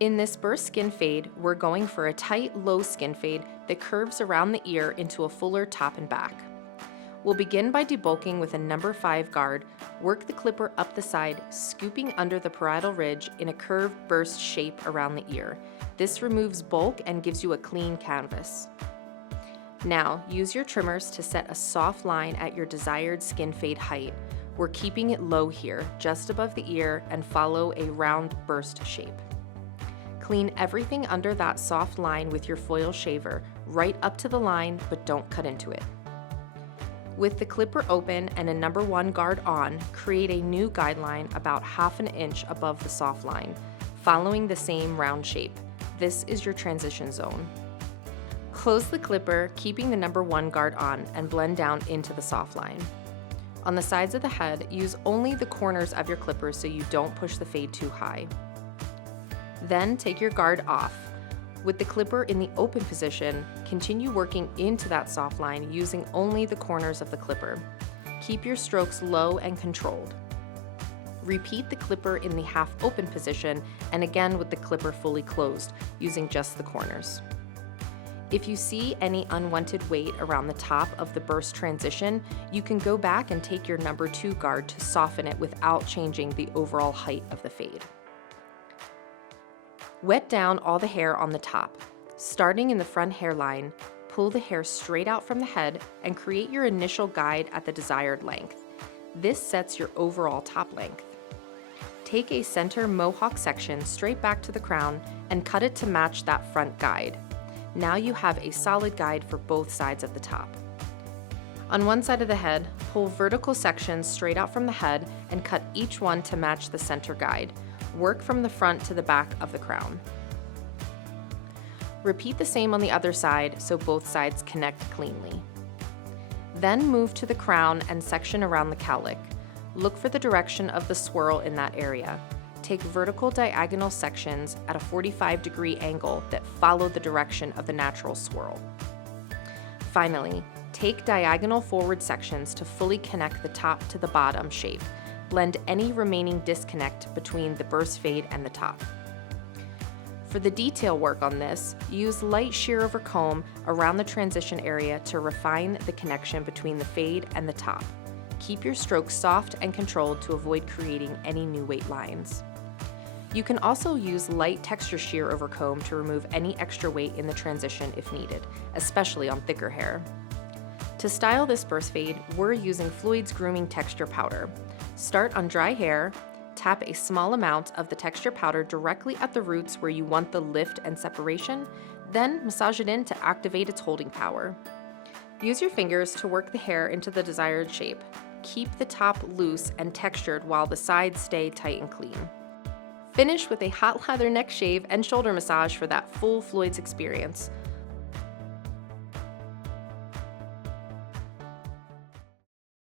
In this burst skin fade, we're going for a tight, low skin fade that curves around the ear into a fuller top and back. We'll begin by debulking with a number 5 guard, work the clipper up the side, scooping under the parietal ridge in a curved burst shape around the ear. This removes bulk and gives you a clean canvas. Now, use your trimmers to set a soft line at your desired skin fade height. We're keeping it low here, just above the ear, and follow a round burst shape. Clean everything under that soft line with your foil shaver, right up to the line, but don't cut into it. With the clipper open and a number 1 guard on, create a new guideline about 1/2 inch above the soft line, following the same round shape. This is your transition zone. Close the clipper, keeping the number 1 guard on, and blend down into the soft line. On the sides of the head, use only the corners of your clippers so you don't push the fade too high. Then take your guard off. With the clipper in the open position, continue working into that soft line using only the corners of the clipper. Keep your strokes low and controlled. Repeat the clipper in the half open position and again with the clipper fully closed, using just the corners. If you see any unwanted weight around the top of the burst transition, you can go back and take your number 2 guard to soften it without changing the overall height of the fade. Wet down all the hair on the top. Starting in the front hairline, pull the hair straight out from the head and create your initial guide at the desired length. This sets your overall top length. Take a center mohawk section straight back to the crown and cut it to match that front guide. Now you have a solid guide for both sides of the top. On one side of the head, pull vertical sections straight out from the head and cut each one to match the center guide. Work from the front to the back of the crown. Repeat the same on the other side so both sides connect cleanly. Then move to the crown and section around the cowlick. Look for the direction of the swirl in that area. Take vertical diagonal sections at a 45-degree angle that follow the direction of the natural swirl. Finally, take diagonal forward sections to fully connect the top to the bottom shape. Blend any remaining disconnect between the burst fade and the top. For the detail work on this, use light shear-over-comb around the transition area to refine the connection between the fade and the top. Keep your strokes soft and controlled to avoid creating any new weight lines. You can also use light texture shear-over-comb to remove any extra weight in the transition if needed, especially on thicker hair. To style this burst fade, we're using Floyd's Grooming texture powder. Start on dry hair, tap a small amount of the texture powder directly at the roots where you want the lift and separation, then massage it in to activate its holding power. Use your fingers to work the hair into the desired shape. Keep the top loose and textured while the sides stay tight and clean. Finish with a hot lather neck shave and shoulder massage for that full Floyd's experience.